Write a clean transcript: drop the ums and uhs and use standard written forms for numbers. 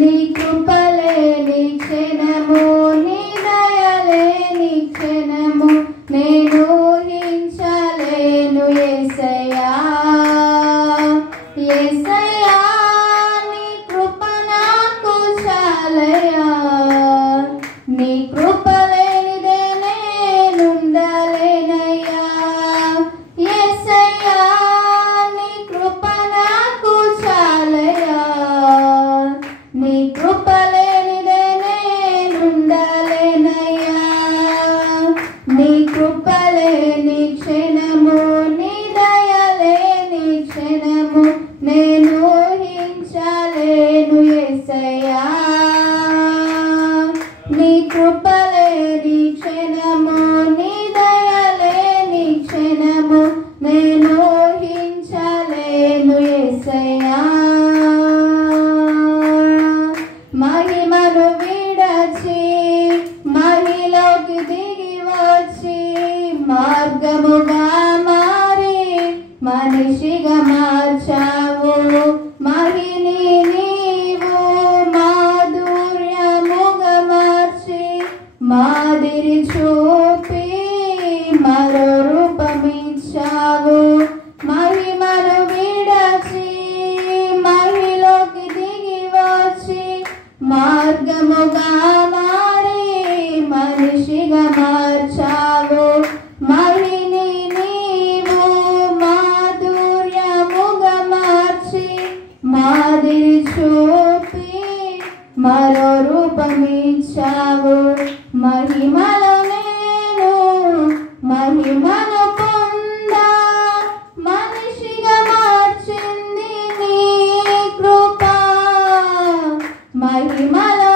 నీ కృపలేని క్షణము, నీ దయలేని క్షణము నేను ఊహించలేను యేసయ్యా. యేసయ్యా నీ కృప నాకు చాలయ్యా. నీ కృప లేనిదే నేనుండలేనయ్యా. యేసయ్యా నీ కృప నాకు చాలయ్యా. నీ కృప లేనిదే నేనుండలేనయ్యా. నీ కృప లేని క్షణము, నీ దయలేని క్షణము నేను ఊహించలేను యేసయ్యా. నీ కృప లేని క్షణము, నీ దయలేని క్షణము నేను ఊహించలేను యేసయ్యా. మహిమను విడచి మహిలోకి దిగి వచ్చి మార్గముగా మారి మనిషిగా మార్చావు. మహిని నీవు మాధుర్యముగా మార్చి మాదిరి చూపి మరో రూపమిచ్చావు. మహిమను విడచి మహిలోకి దిగి వచ్చి మార్గముగా మారి మనిషిగా మార్చావు. మహిని నీవు మాధుర్యముగా మార్చి మాదిరి చూపి మరో రూపమిచ్చావు. మహిమలో నేను మహిమను పొందా మనిషిగా మార్చింది నీ కృప. మహిమలో